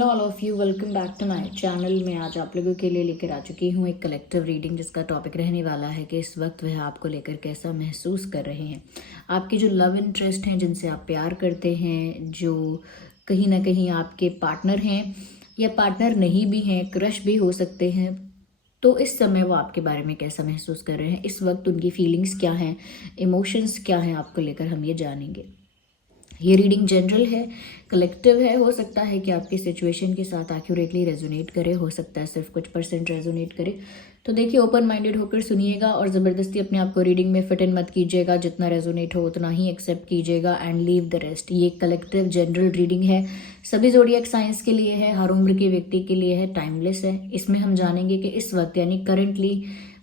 Hello all of you, welcome back to my channel. मैं आज आप लोगों के लिए लेकर आ चुकी हूँ एक कलेक्टिव रीडिंग जिसका टॉपिक रहने वाला है कि इस वक्त वह आपको लेकर कैसा महसूस कर रहे हैं। आपके जो लव इंटरेस्ट हैं, जिनसे आप प्यार करते हैं, जो कहीं ना कहीं आपके पार्टनर हैं या पार्टनर नहीं भी हैं, क्रश भी हो सकते हैं, तो इस समय वो आपके बारे में कैसा महसूस कर रहे हैं, इस वक्त उनकी फीलिंग्स क्या हैं, इमोशंस क्या हैं आपको लेकर, हम ये जानेंगे। ये रीडिंग जनरल है, कलेक्टिव है। हो सकता है कि आपकी सिचुएशन के साथ एक्यूरेटली रेजोनेट करे, हो सकता है सिर्फ कुछ परसेंट रेजोनेट करे। तो देखिए, ओपन माइंडेड होकर सुनिएगा और ज़बरदस्ती अपने आप को रीडिंग में फिट इन मत कीजिएगा। जितना रेजोनेट हो उतना ही एक्सेप्ट कीजिएगा एंड लीव द रेस्ट। ये कलेक्टिव जनरल रीडिंग है, सभी ज़ोडिएक साइंस के लिए है, हर उम्र के व्यक्ति के लिए है, टाइमलेस है। इसमें हम जानेंगे कि इस वक्त यानी करंटली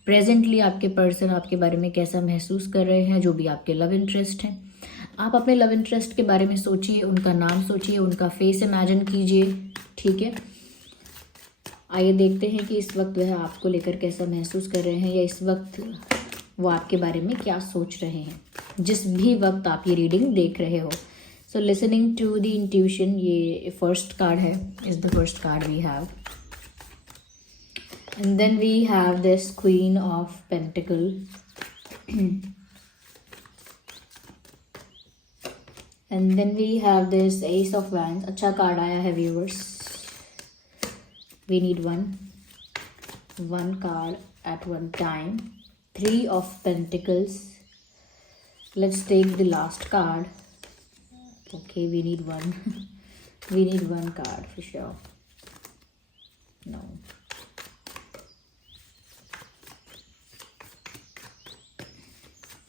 प्रेजेंटली आपके पर्सन आपके बारे में कैसा महसूस कर रहे हैं, जो भी आपके लव इंटरेस्ट हैं। आप अपने लव इंटरेस्ट के बारे में सोचिए, उनका नाम सोचिए, उनका फेस इमेजिन कीजिए, ठीक है। आइए देखते हैं कि इस वक्त वह आपको लेकर कैसा महसूस कर रहे हैं या इस वक्त वो आपके बारे में क्या सोच रहे हैं, जिस भी वक्त आप ये रीडिंग देख रहे हो। So listening to the intuition, ये फर्स्ट कार्ड है, is the first card we have. And then we have this queen of pentacle and then we have this ace of wands। अच्छा कार्ड आया है viewers. we need one card at one time। three of pentacles। let's take the last card। okay, we need one we need one card for sure। no,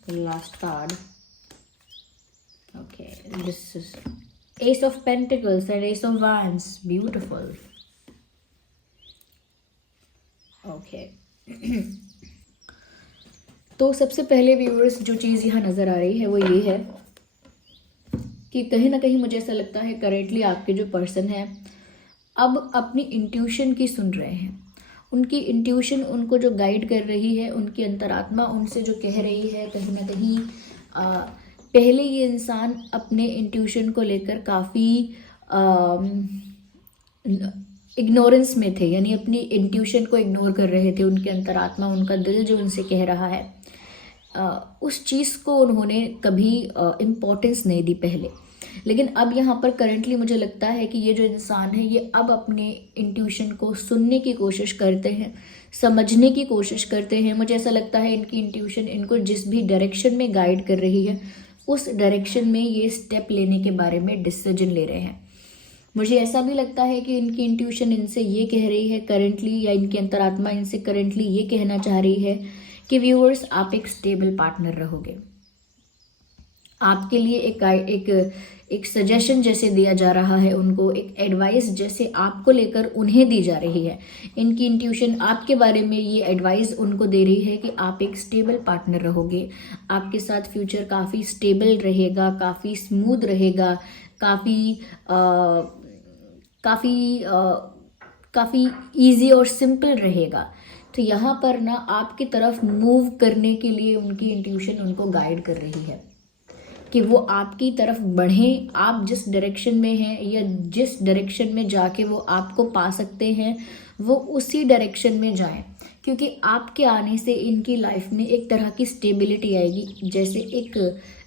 the last card। okay, this is ace of pentacles and ace of wands, beautiful। okay तो सबसे पहले viewers जो चीज़ यहाँ नज़र आ रही है वो ये है कि कहीं ना कहीं मुझे ऐसा लगता है करेंटली आपके जो पर्सन है अब अपनी इंट्यूशन की सुन रहे हैं। उनकी इंट्यूशन उनको जो गाइड कर रही है, उनकी अंतरात्मा उनसे जो कह रही है, कहीं ना कहीं पहले ये इंसान अपने इंट्यूशन को लेकर काफ़ी इग्नोरेंस में थे, यानी अपनी इंट्यूशन को इग्नोर कर रहे थे। उनके अंतरात्मा, उनका दिल जो उनसे कह रहा है, उस चीज़ को उन्होंने कभी इम्पोर्टेंस नहीं दी पहले। लेकिन अब यहाँ पर करंटली मुझे लगता है कि ये जो इंसान है ये अब अपने इंट्यूशन को सुनने की कोशिश करते हैं, समझने की कोशिश करते हैं। मुझे ऐसा लगता है इनकी इंट्यूशन इनको जिस भी डायरेक्शन में गाइड कर रही है उस डायरेक्शन में ये स्टेप लेने के बारे में डिसीजन ले रहे हैं। मुझे ऐसा भी लगता है कि इनकी इंट्यूशन इनसे ये कह रही है करंटली, या इनकी अंतरात्मा इनसे करंटली ये कहना चाह रही है कि व्यूअर्स, आप एक स्टेबल पार्टनर रहोगे। आपके लिए एक सजेशन जैसे दिया जा रहा है उनको, एक एडवाइस जैसे आपको लेकर उन्हें दी जा रही है। इनकी इंट्यूशन आपके बारे में ये एडवाइस उनको दे रही है कि आप एक स्टेबल पार्टनर रहोगे, आपके साथ फ्यूचर काफ़ी स्टेबल रहेगा, काफ़ी स्मूथ रहेगा, काफ़ी ईजी और सिंपल रहेगा। तो यहाँ पर ना आपकी तरफ मूव करने के लिए उनकी इंट्यूशन उनको गाइड कर रही है कि वो आपकी तरफ बढ़ें। आप जिस डायरेक्शन में हैं या जिस डायरेक्शन में जाके वो आपको पा सकते हैं, वो उसी डायरेक्शन में जाएं, क्योंकि आपके आने से इनकी लाइफ में एक तरह की स्टेबिलिटी आएगी। जैसे एक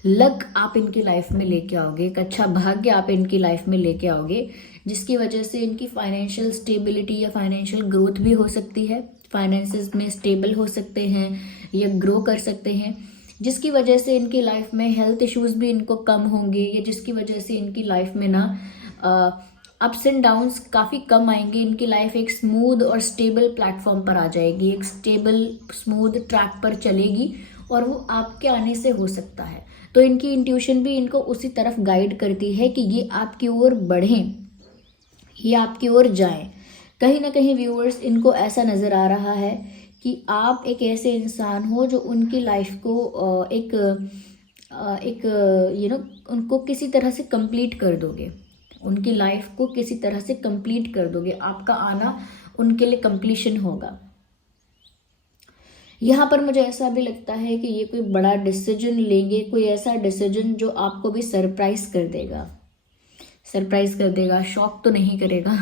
लक आप इनकी लाइफ में लेके आओगे, एक अच्छा भाग्य आप इनकी लाइफ में लेके आओगे, जिसकी वजह से इनकी फाइनेंशियल स्टेबिलिटी या फाइनेंशियल ग्रोथ भी हो सकती है। फाइनेंसेस में स्टेबल हो सकते हैं या ग्रो कर सकते हैं, जिसकी वजह से इनकी लाइफ में हेल्थ इश्यूज भी इनको कम होंगे, या जिसकी वजह से इनकी लाइफ में ना अप्स एंड डाउन्स काफ़ी कम आएंगे। इनकी लाइफ एक स्मूथ और स्टेबल प्लेटफॉर्म पर आ जाएगी, एक स्टेबल स्मूथ ट्रैक पर चलेगी, और वो आपके आने से हो सकता है। तो इनकी इंट्यूशन भी इनको उसी तरफ गाइड करती है कि ये आपकी ओर बढ़ें, ये आपकी ओर जाएं। कहीं ना कहीं व्यूअर्स, इनको ऐसा नज़र आ रहा है कि आप एक ऐसे इंसान हो जो उनकी लाइफ को उनको किसी तरह से कंप्लीट कर दोगे, उनकी लाइफ को किसी तरह से कंप्लीट कर दोगे। आपका आना उनके लिए कंप्लीशन होगा। यहाँ पर मुझे ऐसा भी लगता है कि ये कोई बड़ा डिसीजन लेंगे, कोई ऐसा डिसीजन जो आपको भी सरप्राइज कर देगा। सरप्राइज कर देगा, शॉक तो नहीं करेगा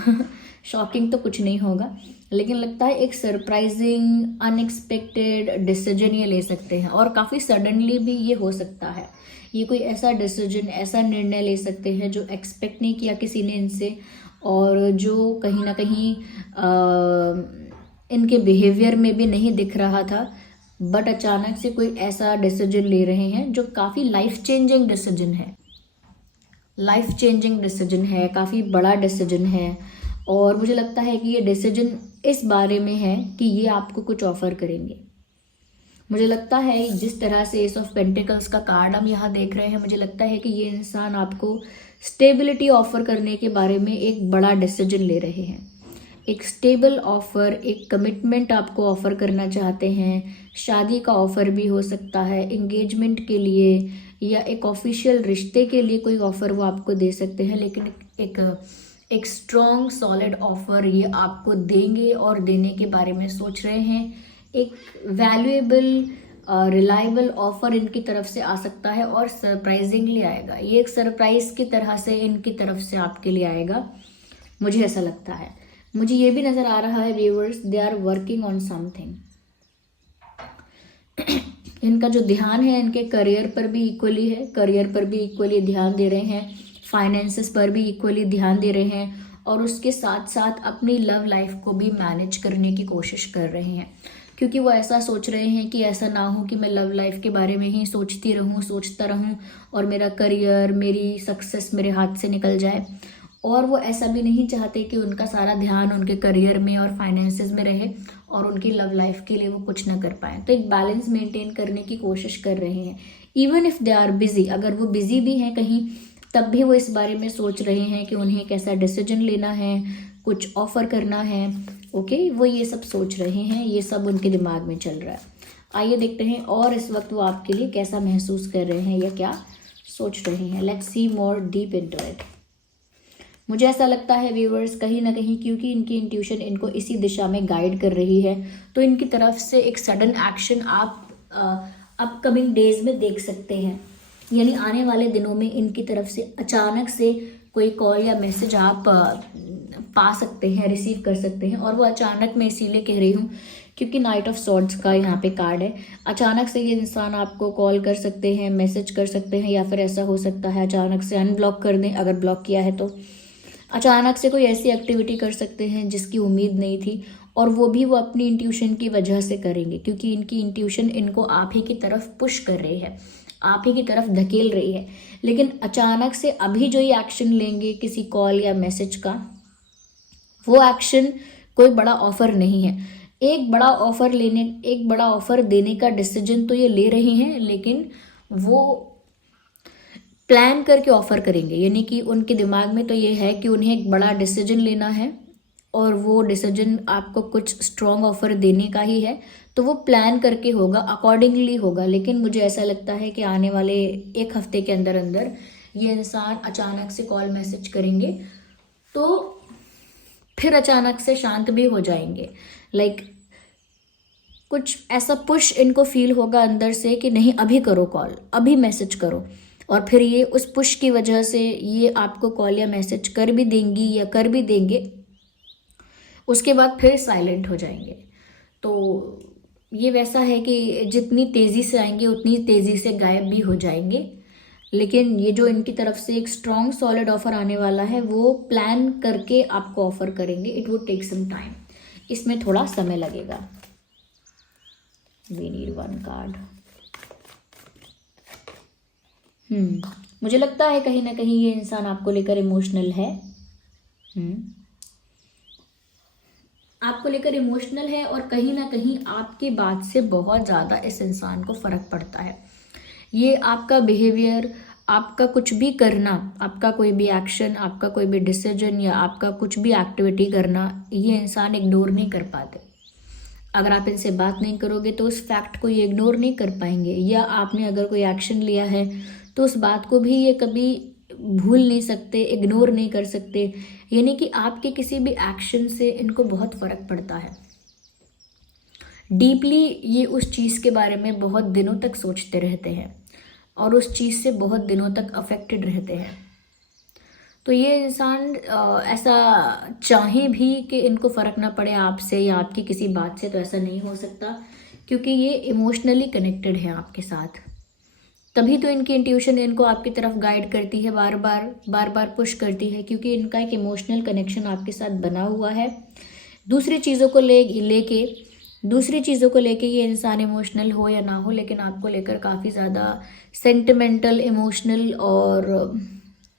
शॉकिंग तो कुछ नहीं होगा, लेकिन लगता है एक सरप्राइजिंग अनएक्सपेक्टेड डिसीजन ये ले सकते हैं और काफ़ी सडनली भी ये हो सकता है। ये कोई ऐसा डिसीजन, ऐसा निर्णय ले सकते हैं जो एक्सपेक्ट नहीं किया किसी ने इनसे, और जो कहीं ना कहीं इनके बिहेवियर में भी नहीं दिख रहा था, बट अचानक से कोई ऐसा डिसीजन ले रहे हैं जो काफ़ी लाइफ चेंजिंग डिसीजन है, लाइफ चेंजिंग डिसीजन है, काफ़ी बड़ा डिसीजन है। और मुझे लगता है कि ये डिसीजन इस बारे में है कि ये आपको कुछ ऑफर करेंगे। मुझे लगता है जिस तरह से एस ऑफ पेंटिकल्स का कार्ड हम यहाँ देख रहे हैं, मुझे लगता है कि ये इंसान आपको स्टेबिलिटी ऑफर करने के बारे में एक बड़ा डिसीजन ले रहे हैं। एक स्टेबल ऑफर, एक कमिटमेंट आपको ऑफर करना चाहते हैं। शादी का ऑफर भी हो सकता है, एंगेजमेंट के लिए या एक ऑफिशियल रिश्ते के लिए कोई ऑफर वो आपको दे सकते हैं, लेकिन एक स्ट्रॉन्ग सॉलिड ऑफर ये आपको देंगे और देने के बारे में सोच रहे हैं। एक वैल्यूएबल रिलायबल ऑफर इनकी तरफ से आ सकता है और सरप्राइजिंगली आएगा। ये एक सरप्राइज की तरह से इनकी तरफ से आपके लिए आएगा, मुझे ऐसा लगता है। मुझे ये भी नज़र आ रहा है viewers, they are working on something. इनका जो ध्यान है इनके करियर पर भी इक्वली है, करियर पर भी इक्वली ध्यान दे रहे हैं, फाइनेंसेस पर भी इक्वली ध्यान दे रहे हैं, और उसके साथ साथ अपनी लव लाइफ को भी मैनेज करने की कोशिश कर रहे हैं, क्योंकि वो ऐसा सोच रहे हैं कि ऐसा ना हो कि मैं लव लाइफ के बारे में ही सोचता रहूं और मेरा करियर, मेरी सक्सेस मेरे हाथ से निकल जाए। और वो ऐसा भी नहीं चाहते कि उनका सारा ध्यान उनके करियर में और फाइनेंसेस में रहे और उनकी लव लाइफ के लिए वो कुछ ना कर पाए। तो एक बैलेंस मेंटेन करने की कोशिश कर रहे हैं। Even if they are busy, अगर वो बिजी भी हैं कहीं, तब भी वो इस बारे में सोच रहे हैं कि उन्हें कैसा डिसीजन लेना है, कुछ ऑफर करना है। ओके, वो ये सब सोच रहे हैं, ये सब उनके दिमाग में चल रहा है। आइए देखते हैं और इस वक्त वो आपके लिए कैसा महसूस कर रहे हैं या क्या सोच रहे हैं। Let's see more deep into it. मुझे ऐसा लगता है व्यूअर्स, कहीं ना कहीं क्योंकि इनकी इंट्यूशन इनको इसी दिशा में गाइड कर रही है, तो इनकी तरफ से एक सडन एक्शन आप अपकमिंग डेज में देख सकते हैं। यानी आने वाले दिनों में इनकी तरफ से अचानक से कोई कॉल या मैसेज आप पा सकते हैं, रिसीव कर सकते हैं। और वो अचानक मैं इसीलिए कह रही हूँ क्योंकि नाइट ऑफ सॉर्ड्स का यहाँ पे कार्ड है। अचानक से ये इंसान आपको कॉल कर सकते हैं, मैसेज कर सकते हैं, या फिर ऐसा हो सकता है अचानक से अनब्लॉक कर दें अगर ब्लॉक किया है तो। अचानक से कोई ऐसी एक्टिविटी कर सकते हैं जिसकी उम्मीद नहीं थी, और वो भी वो अपनी इंट्यूशन की वजह से करेंगे, क्योंकि इनकी इंट्यूशन इनको आप ही की तरफ पुश कर रही है, आप ही की तरफ धकेल रही है। लेकिन अचानक से अभी जो ये एक्शन लेंगे किसी कॉल या मैसेज का, वो एक्शन कोई बड़ा ऑफर नहीं है। एक बड़ा ऑफर देने का डिसीजन तो ये ले रही हैं, लेकिन वो प्लान करके ऑफर करेंगे। यानी कि उनके दिमाग में तो ये है कि उन्हें एक बड़ा डिसीजन लेना है और वो डिसीजन आपको कुछ स्ट्रॉन्ग ऑफर देने का ही है, तो वो प्लान करके होगा, अकॉर्डिंगली होगा। लेकिन मुझे ऐसा लगता है कि आने वाले एक हफ्ते के अंदर अंदर ये इंसान अचानक से कॉल मैसेज करेंगे, तो फिर अचानक से शांत भी हो जाएंगे। लाइक कुछ ऐसा पुश इनको फील होगा अंदर से कि नहीं, अभी करो कॉल, अभी मैसेज करो, और फिर ये उस पुश की वजह से ये आपको कॉल या मैसेज कर भी देंगी या कर भी देंगे, उसके बाद फिर साइलेंट हो जाएंगे। तो ये वैसा है कि जितनी तेज़ी से आएंगे उतनी तेज़ी से गायब भी हो जाएंगे। लेकिन ये जो इनकी तरफ से एक स्ट्रॉन्ग सॉलिड ऑफर आने वाला है, वो प्लान करके आपको ऑफर करेंगे। It would take some time, इसमें थोड़ा समय लगेगा। We need one card. मुझे लगता है कहीं ना कहीं ये इंसान आपको लेकर इमोशनल है। आपको लेकर इमोशनल है, और कहीं ना कहीं आपकी बात से बहुत ज़्यादा इस इंसान को फ़र्क पड़ता है। ये आपका बिहेवियर, आपका कुछ भी करना, आपका कोई भी एक्शन, आपका कोई भी डिसीजन या आपका कुछ भी एक्टिविटी करना, ये इंसान इग्नोर नहीं कर पाते। अगर आप इनसे बात नहीं करोगे तो उस फैक्ट को ये इग्नोर नहीं कर पाएंगे, या आपने अगर कोई एक्शन लिया है तो उस बात को भी ये कभी भूल नहीं सकते, इग्नोर नहीं कर सकते। यानी कि आपके किसी भी एक्शन से इनको बहुत फ़र्क पड़ता है। डीपली ये उस चीज़ के बारे में बहुत दिनों तक सोचते रहते हैं और उस चीज़ से बहुत दिनों तक अफेक्टेड रहते हैं। तो ये इंसान ऐसा चाहे भी कि इनको फ़र्क ना पड़े आपसे या आपकी किसी बात से, तो ऐसा नहीं हो सकता, क्योंकि ये इमोशनली कनेक्टेड है आपके साथ। तभी तो इनकी इंट्यूशन इनको आपकी तरफ गाइड करती है, बार बार पुश करती है, क्योंकि इनका एक इमोशनल कनेक्शन आपके साथ बना हुआ है। दूसरी चीज़ों को लेके दूसरी चीज़ों को लेके ये इंसान इमोशनल हो या ना हो, लेकिन आपको लेकर काफ़ी ज़्यादा सेंटिमेंटल, इमोशनल और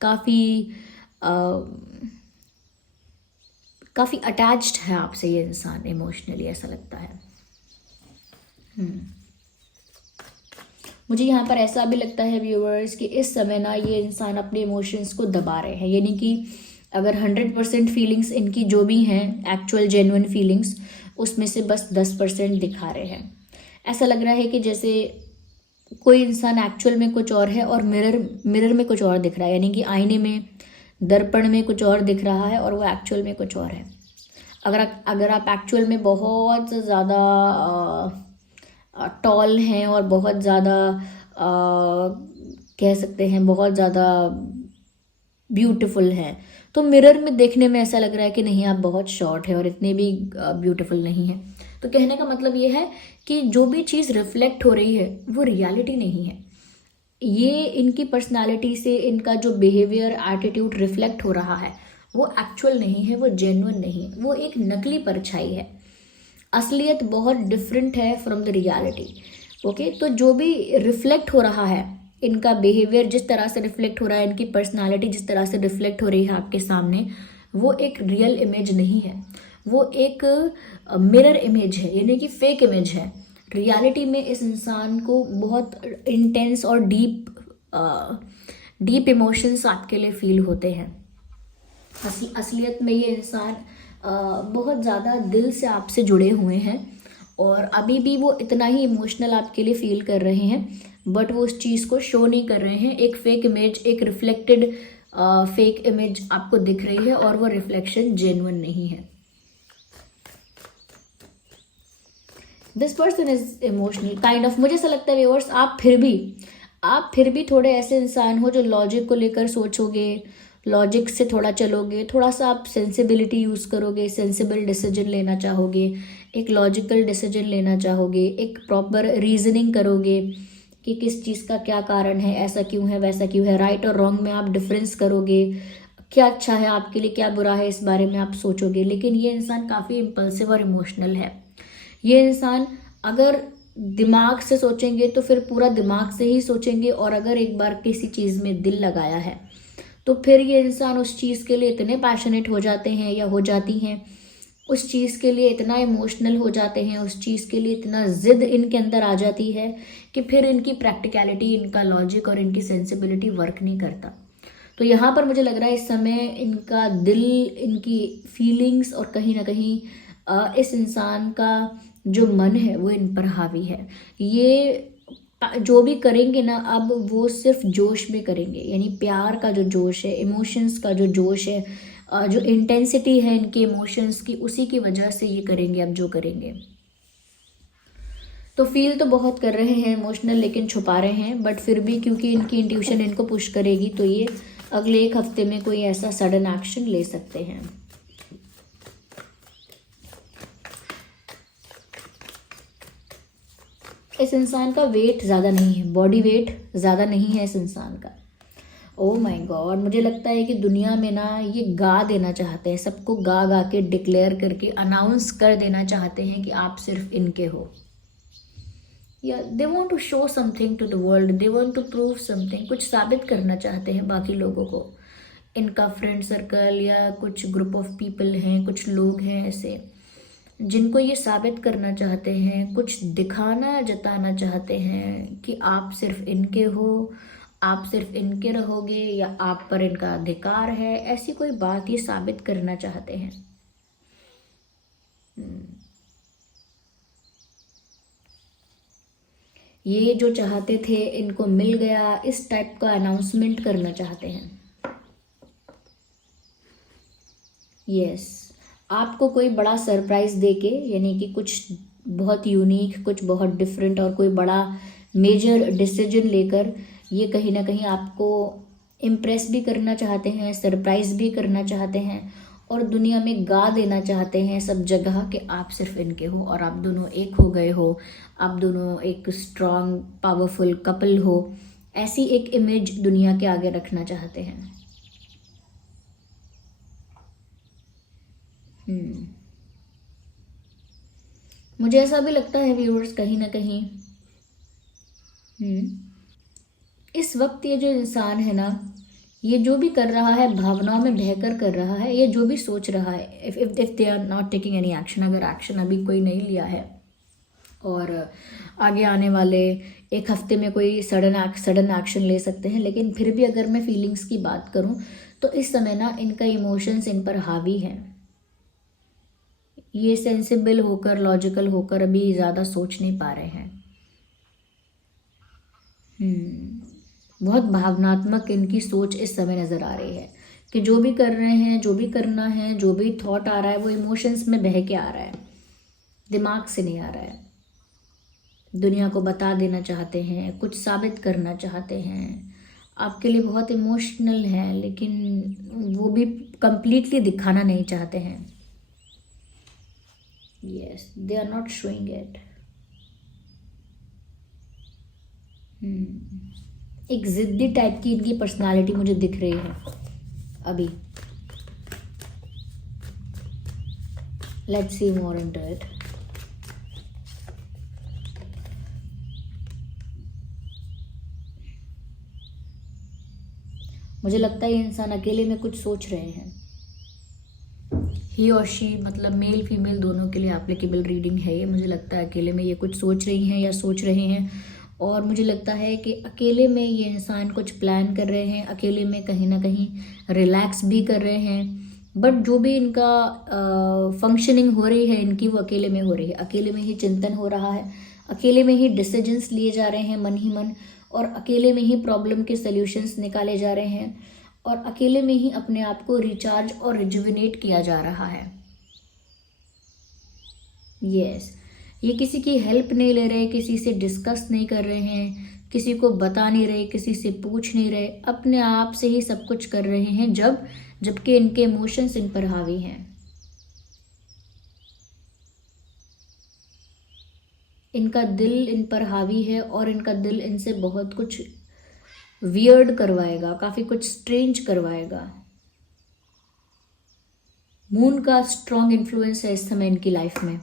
काफ़ी काफ़ी अटैच्ड है आपसे ये इंसान इमोशनली, ऐसा लगता है। मुझे यहाँ पर ऐसा भी लगता है व्यूअर्स कि इस समय ना ये इंसान अपने इमोशंस को दबा रहे हैं, यानी कि अगर 100% फीलिंग्स इनकी जो भी हैं, एक्चुअल जेन्युइन फीलिंग्स, उसमें से बस 10% दिखा रहे हैं। ऐसा लग रहा है कि जैसे कोई इंसान एक्चुअल में कुछ और है और मिरर में कुछ और दिख रहा है, यानी कि आईने में, दर्पण में कुछ और दिख रहा है और वो एक्चुअल में कुछ और है। अगर आप एक्चुअल में बहुत ज़्यादा टॉल हैं और बहुत ज़्यादा कह सकते हैं बहुत ज़्यादा ब्यूटीफुल हैं, तो मिरर में देखने में ऐसा लग रहा है कि नहीं, आप बहुत शॉर्ट है और इतने भी ब्यूटीफुल नहीं है। तो कहने का मतलब ये है कि जो भी चीज़ रिफ्लेक्ट हो रही है वो रियलिटी नहीं है। ये इनकी पर्सनालिटी से इनका जो बिहेवियर, एटीट्यूड रिफ्लेक्ट हो रहा है वो एक्चुअल नहीं है, वो जेन्युइन नहीं है, वो एक नकली परछाई है। असलियत बहुत डिफरेंट है फ्रॉम द रियलिटी। ओके, तो जो भी रिफ्लेक्ट हो रहा है, इनका बिहेवियर जिस तरह से रिफ्लेक्ट हो रहा है, इनकी पर्सनालिटी जिस तरह से रिफ्लेक्ट हो रही है आपके सामने, वो एक रियल इमेज नहीं है, वो एक मिरर इमेज है, यानी कि फेक इमेज है। रियलिटी में इस इंसान को बहुत इंटेंस और डीप इमोशंस आपके लिए फील होते हैं। असलियत में ये इंसान बहुत ज़्यादा दिल से आपसे जुड़े हुए हैं और अभी भी वो इतना ही इमोशनल आपके लिए फील कर रहे हैं, बट वो उस चीज़ को शो नहीं कर रहे हैं। एक फेक इमेज, एक रिफ्लेक्टेड फेक इमेज आपको दिख रही है और वो रिफ्लेक्शन जेन्युइन नहीं है। This person is emotional kind of, मुझे ऐसा लगता है व्यूअर्स, आप फिर भी थोड़े ऐसे इंसान हो जो लॉजिक को लेकर सोचोगे, लॉजिक से थोड़ा चलोगे, थोड़ा सा आप सेंसिबिलिटी यूज़ करोगे, सेंसिबल डिसीजन लेना चाहोगे, एक लॉजिकल डिसीजन लेना चाहोगे, एक प्रॉपर रीजनिंग करोगे कि किस चीज़ का क्या कारण है, ऐसा क्यों है, वैसा क्यों है, राइट और रॉन्ग में आप डिफरेंस करोगे, क्या अच्छा है आपके लिए, क्या बुरा है, इस बारे में आप सोचोगे। लेकिन ये इंसान काफ़ी इम्पल्सिव और इमोशनल है। ये इंसान अगर दिमाग से सोचेंगे तो फिर पूरा दिमाग से ही सोचेंगे, और अगर एक बार किसी चीज़ में दिल लगाया है तो फिर ये इंसान उस चीज़ के लिए इतने पैशनेट हो जाते हैं या हो जाती हैं, उस चीज़ के लिए इतना इमोशनल हो जाते हैं, उस चीज़ के लिए इतना ज़िद इनके अंदर आ जाती है कि फिर इनकी प्रैक्टिकलिटी, इनका लॉजिक और इनकी सेंसिबिलिटी वर्क नहीं करता। तो यहाँ पर मुझे लग रहा है इस समय इनका दिल, इनकी फीलिंग्स और कहीं ना कहीं इस इंसान का जो मन है वो इन पर हावी है। ये जो भी करेंगे ना अब वो सिर्फ जोश में करेंगे, यानी प्यार का जो जोश है, इमोशंस का जो जोश है, जो इंटेंसिटी है इनके इमोशंस की, उसी की वजह से ये करेंगे अब जो करेंगे। तो फील तो बहुत कर रहे हैं इमोशनल, लेकिन छुपा रहे हैं, बट फिर भी क्योंकि इनकी इंट्यूशन इनको पुश करेगी तो ये अगले 1 हफ्ते में कोई ऐसा सडन एक्शन ले सकते हैं। इस इंसान का वेट ज़्यादा नहीं है, बॉडी वेट ज़्यादा नहीं है इस इंसान का। ओह माय गॉड, मुझे लगता है कि दुनिया में ना ये गा देना चाहते हैं, सबको गा गा के डिक्लेयर करके अनाउंस कर देना चाहते हैं कि आप सिर्फ इनके हो। या they want to show something to the world, they want to prove something, कुछ साबित करना चाहते हैं बाकी लोगों को। इनका फ्रेंड सर्कल या कुछ ग्रुप ऑफ पीपल हैं, कुछ लोग हैं ऐसे जिनको ये साबित करना चाहते हैं, कुछ दिखाना, जताना चाहते हैं कि आप सिर्फ इनके हो, आप सिर्फ इनके रहोगे या आप पर इनका अधिकार है, ऐसी कोई बात ये साबित करना चाहते हैं। ये जो चाहते थे इनको मिल गया, इस टाइप का अनाउंसमेंट करना चाहते हैं। यस, आपको कोई बड़ा सरप्राइज देके, यानी कि कुछ बहुत यूनिक, कुछ बहुत डिफरेंट और कोई बड़ा मेजर डिसीजन लेकर ये कहीं ना कहीं आपको इम्प्रेस भी करना चाहते हैं, सरप्राइज भी करना चाहते हैं और दुनिया में गा देना चाहते हैं सब जगह कि आप सिर्फ इनके हो और आप दोनों एक हो गए हो, आप दोनों एक स्ट्रॉन्ग पावरफुल कपल हो, ऐसी एक इमेज दुनिया के आगे रखना चाहते हैं। मुझे ऐसा भी लगता है व्यूअर्स कहीं ना कहीं इस वक्त ये जो इंसान है ना, ये जो भी कर रहा है भावनाओं में बहकर कर रहा है, ये जो भी सोच रहा है, if they are not taking any action, अगर एक्शन अभी कोई नहीं लिया है और आगे आने वाले एक हफ्ते में कोई सडन एक्शन ले सकते हैं, लेकिन फिर भी अगर मैं फीलिंग्स की बात करूं तो इस समय ना इनका इमोशंस इन पर हावी है। ये सेंसिबल होकर लॉजिकल होकर अभी ज़्यादा सोच नहीं पा रहे हैं। बहुत भावनात्मक इनकी सोच इस समय नज़र आ रही है कि जो भी कर रहे हैं, जो भी करना है, जो भी थॉट आ रहा है वो इमोशंस में बह के आ रहा है, दिमाग से नहीं आ रहा है। दुनिया को बता देना चाहते हैं, कुछ साबित करना चाहते हैं, आपके लिए बहुत इमोशनल है, लेकिन वो भी कंप्लीटली दिखाना नहीं चाहते हैं। Yes, they are not showing it. एक जिद्दी टाइप की इनकी पर्सनालिटी मुझे दिख रही है अभी। Let's see more into it. मुझे लगता है ये इंसान अकेले में कुछ सोच रहे हैं। ही और शी मतलब मेल फीमेल दोनों के लिए एप्लीकेबल रीडिंग है ये। मुझे लगता है अकेले में ये कुछ सोच रही हैं या सोच रहे हैं, और मुझे लगता है कि अकेले में ये इंसान कुछ प्लान कर रहे हैं, अकेले में कहीं ना कहीं रिलैक्स भी कर रहे हैं। बट जो भी इनका फंक्शनिंग हो रही है इनकी, वो अकेले में हो रही है। अकेले में ही चिंतन हो रहा है, अकेले में ही डिसीजंस लिए जा रहे हैं मन ही मन, और अकेले में ही प्रॉब्लम के सल्यूशंस निकाले जा रहे हैं, और अकेले में ही अपने आप को रिचार्ज और रिजुविनेट किया जा रहा है। यस, ये किसी की हेल्प नहीं ले रहे, किसी से डिस्कस नहीं कर रहे हैं, किसी को बता नहीं रहे, किसी से पूछ नहीं रहे, अपने आप से ही सब कुछ कर रहे हैं, जबकि इनके इमोशंस इन पर हावी हैं। इनका दिल इन पर हावी है और इनका दिल इनसे बहुत कुछ वियर्ड करवाएगा, काफी कुछ स्ट्रेंज करवाएगा। मून का स्ट्रॉन्ग इन्फ्लुएंस है इस समय इनकी लाइफ में,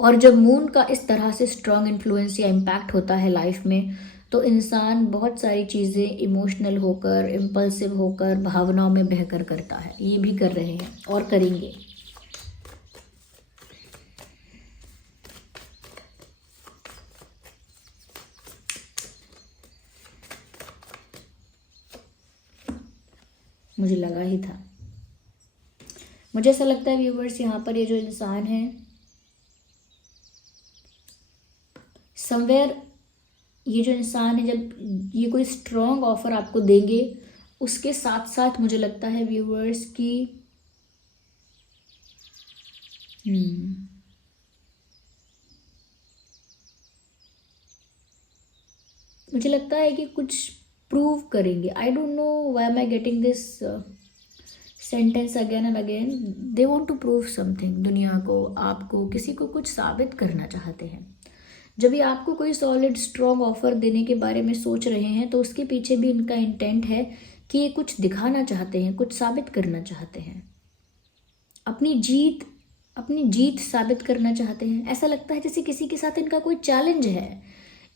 और जब मून का इस तरह से स्ट्रॉन्ग इन्फ्लुएंस या इम्पैक्ट होता है लाइफ में, तो इंसान बहुत सारी चीज़ें इमोशनल होकर, इम्पल्सिव होकर, भावनाओं में बहकर करता है। ये भी कर रहे हैं और करेंगे। मुझे लगा ही था। मुझे ऐसा लगता है व्यूवर्स, यहाँ पर ये जो इंसान है समवेयर, ये जो इंसान है जब ये कोई स्ट्रॉन्ग ऑफर आपको देंगे, उसके साथ साथ मुझे लगता है व्यूवर्स की मुझे लगता है कि कुछ प्रूव करेंगे। I don't know why am I getting this sentence again and again. They want to prove something, दुनिया को, आपको, किसी को कुछ साबित करना चाहते हैं। जब ये आपको कोई सॉलिड स्ट्रॉन्ग ऑफर देने के बारे में सोच रहे हैं, तो उसके पीछे भी इनका इंटेंट है कि ये कुछ दिखाना चाहते हैं, कुछ साबित करना चाहते हैं, अपनी जीत साबित करना चाहते हैं। ऐसा लगता है जैसे किसी के साथ इनका कोई चैलेंज है,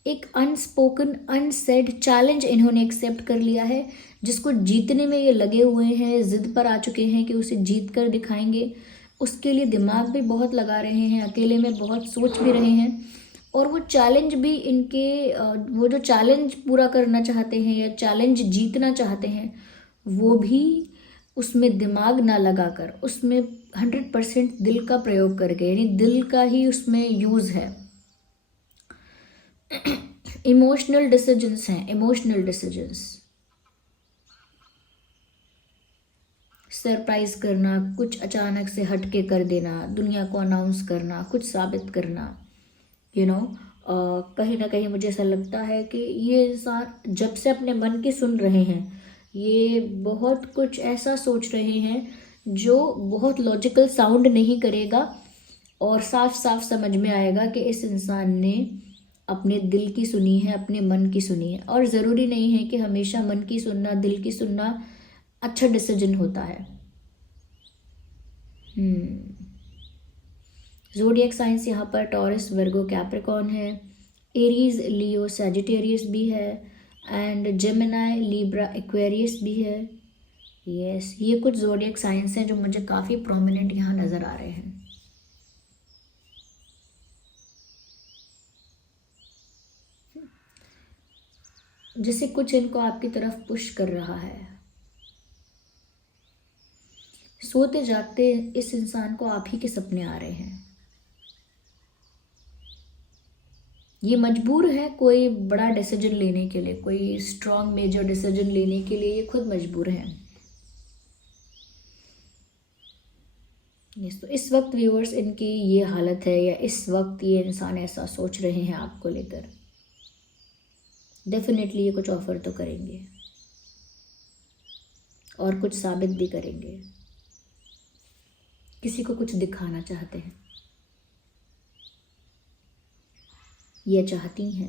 एक अनस्पोकन अनसेड चैलेंज इन्होंने एक्सेप्ट कर लिया है, जिसको जीतने में ये लगे हुए हैं, जिद पर आ चुके हैं कि उसे जीत कर दिखाएंगे। उसके लिए दिमाग भी बहुत लगा रहे हैं, अकेले में बहुत सोच भी रहे हैं, और वो चैलेंज भी इनके वो जो चैलेंज पूरा करना चाहते हैं या चैलेंज जीतना चाहते हैं, वो भी उसमें दिमाग ना लगाकर, उसमें 100% दिल का प्रयोग करके, यानी दिल का ही उसमें यूज़ है। इमोशनल डिसीजंस हैं, इमोशनल डिसीजंस। सरप्राइज करना, कुछ अचानक से हटके कर देना, दुनिया को अनाउंस करना, कुछ साबित करना, यू नो, कहीं ना कहीं मुझे ऐसा लगता है कि ये इंसान जब से अपने मन की सुन रहे हैं, ये बहुत कुछ ऐसा सोच रहे हैं जो बहुत लॉजिकल साउंड नहीं करेगा, और साफ साफ समझ में आएगा कि इस इंसान ने अपने दिल की सुनी है, अपने मन की सुनी है। और ज़रूरी नहीं है कि हमेशा मन की सुनना, दिल की सुनना अच्छा डिसीजन होता है। ज़ोडिएक साइंस यहाँ पर टॉरस, वर्गो, कैप्रिकॉर्न है, एरीज, लियो, सैजिटेरियस भी है, एंड जेमिनाई, लिब्रा, एक्वेरियस भी है। यस, ये कुछ ज़ोडिएक साइंस हैं जो मुझे काफ़ी प्रोमिनेंट यहाँ नज़र आ रहे हैं। जैसे कुछ इनको आपकी तरफ पुश कर रहा है। सोते जागते इस इंसान को आप ही के सपने आ रहे हैं। ये मजबूर है कोई बड़ा डिसीजन लेने के लिए, कोई स्ट्रॉन्ग मेजर डिसीजन लेने के लिए ये खुद मजबूर है। तो इस वक्त व्यूअर्स इनकी ये हालत है, या इस वक्त ये इंसान ऐसा सोच रहे हैं आपको लेकर। डेफिनेटली ये कुछ ऑफर तो करेंगे और कुछ साबित भी करेंगे। किसी को कुछ दिखाना चाहते हैं, ये चाहती हैं।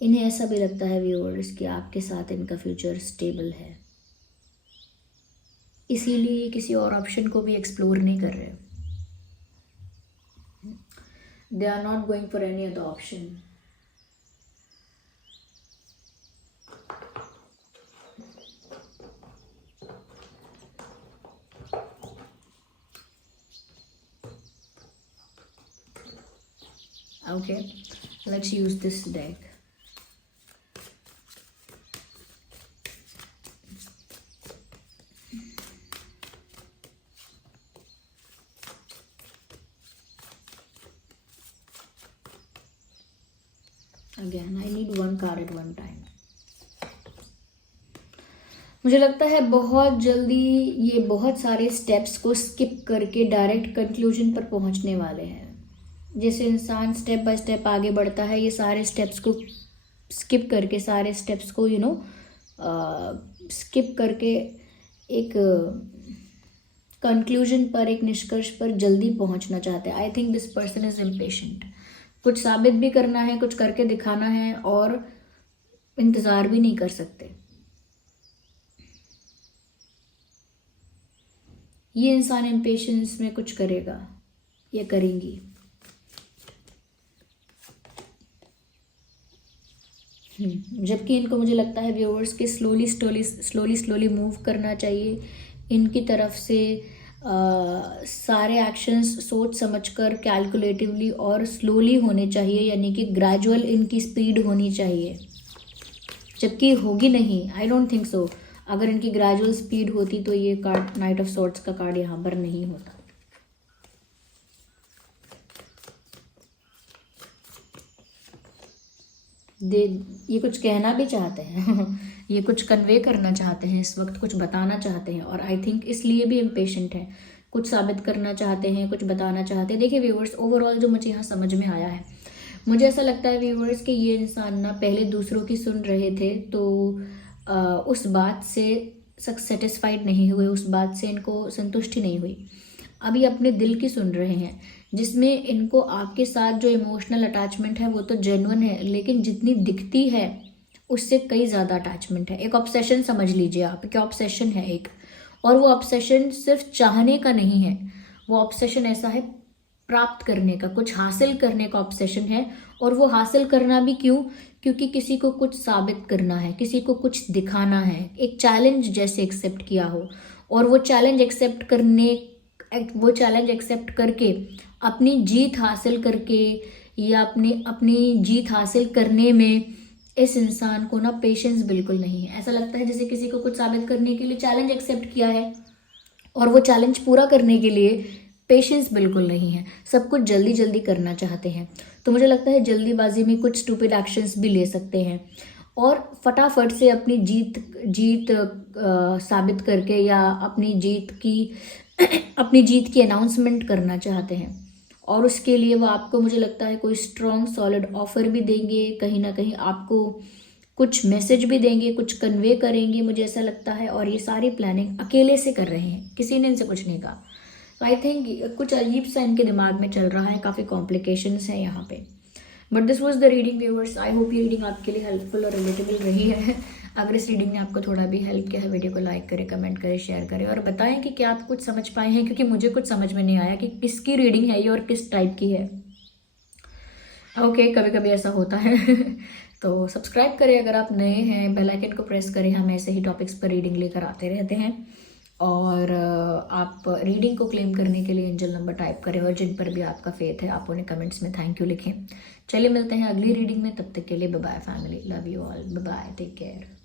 इन्हें ऐसा भी लगता है व्यूअर्स कि आपके साथ इनका फ्यूचर स्टेबल है, इसीलिए किसी और ऑप्शन को भी एक्सप्लोर नहीं कर रहे। They are not going for any other option. Okay, let's use this deck. Again, I need one card at one time. मुझे लगता है बहुत जल्दी ये बहुत सारे स्टेप्स को स्किप करके डायरेक्ट कंक्लूजन पर पहुंचने वाले हैं। जैसे इंसान स्टेप बाय स्टेप आगे बढ़ता है, ये सारे स्टेप्स को स्किप करके, सारे स्टेप्स को स्किप करके एक कंक्लूजन पर, एक निष्कर्ष पर जल्दी पहुंचना चाहते हैं। I think this person is impatient. कुछ साबित भी करना है, कुछ करके दिखाना है, और इंतज़ार भी नहीं कर सकते। ये इंसान इम्पेशेंस में कुछ करेगा या करेंगी। जबकि इनको मुझे लगता है व्यूअर्स के स्लोली मूव करना चाहिए। इनकी तरफ से सारे एक्शंस सोच समझकर, कैलकुलेटिवली और स्लोली होने चाहिए, यानी कि ग्रेजुअल इनकी स्पीड होनी चाहिए। जबकि होगी नहीं, आई डोंट थिंक सो। अगर इनकी ग्रेजुअल स्पीड होती तो ये कार्ड, नाइट ऑफ सॉर्ड्स का कार्ड यहाँ पर नहीं होता। ये कुछ कहना भी चाहते हैं ये कुछ कन्वे करना चाहते हैं, इस वक्त कुछ बताना चाहते हैं, और आई थिंक इसलिए भी इम्पेशेंट है। कुछ साबित करना चाहते हैं, कुछ बताना चाहते हैं। देखिए व्यूअर्स, ओवरऑल जो मुझे यहाँ समझ में आया है, मुझे ऐसा लगता है व्यूअर्स कि ये इंसान ना पहले दूसरों की सुन रहे थे, तो उस बात से सेटिस्फाइड नहीं हुए, उस बात से इनको संतुष्टि नहीं हुई। अभी अपने दिल की सुन रहे हैं, जिसमें इनको आपके साथ जो इमोशनल अटैचमेंट है वो तो जेन्युइन है, लेकिन जितनी दिखती है उससे कई ज़्यादा अटैचमेंट है। एक ऑब्सेशन समझ लीजिए आप, क्या ऑब्सेशन है एक, और वो ऑब्सेशन सिर्फ चाहने का नहीं है, वो ऑब्सेशन ऐसा है प्राप्त करने का, कुछ हासिल करने का ऑब्सेशन है। और वो हासिल करना भी क्यों? क्योंकि किसी को कुछ साबित करना है, किसी को कुछ दिखाना है, एक चैलेंज जैसे एक्सेप्ट किया हो, और वो चैलेंज एक्सेप्ट करके अपनी जीत हासिल करके, या अपनी जीत हासिल करने में इस इंसान को ना पेशेंस बिल्कुल नहीं है। ऐसा लगता है जैसे किसी को कुछ साबित करने के लिए चैलेंज एक्सेप्ट किया है, और वो चैलेंज पूरा करने के लिए पेशेंस बिल्कुल नहीं है, सब कुछ जल्दी जल्दी करना चाहते हैं। तो मुझे लगता है जल्दीबाजी में कुछ स्टूपिड एक्शंस भी ले सकते हैं, और फटाफट से अपनी जीत साबित करके, या अपनी जीत की अनाउंसमेंट करना चाहते हैं। और उसके लिए वो आपको, मुझे लगता है, कोई स्ट्रॉन्ग सॉलिड ऑफर भी देंगे, कहीं ना कहीं आपको कुछ मैसेज भी देंगे, कुछ कन्वे करेंगे, मुझे ऐसा लगता है। और ये सारी प्लानिंग अकेले से कर रहे हैं, किसी ने इनसे कुछ नहीं कहा। तो आई थिंक कुछ अजीब सा इनके दिमाग में चल रहा है, काफ़ी कॉम्प्लिकेशंस हैं यहाँ पे। But this was the reading viewers. I hope ये रीडिंग आपके लिए हेल्पफुल और रिलेटेबल रही है। अगर इस रीडिंग ने आपको थोड़ा भी हेल्प किया है, वीडियो को लाइक करें, कमेंट करें, शेयर करें और बताएं कि क्या आप कुछ समझ पाए हैं, क्योंकि मुझे कुछ समझ में नहीं आया कि किसकी रीडिंग है ये और किस टाइप की है। ओके, कभी कभी ऐसा होता है। तो सब्सक्राइब करें अगर आप नए हैं, बेल आइकन को प्रेस करें, हम ऐसे ही टॉपिक्स पर रीडिंग लेकर आते रहते हैं। और आप रीडिंग को क्लेम करने के लिए एंजल नंबर टाइप करें, और जिन पर भी आपका फेथ है आप उन्हें कमेंट्स में थैंक यू लिखें। चलिए मिलते हैं अगली रीडिंग में, तब तक के लिए bye bye family, love you all, bye bye, take care.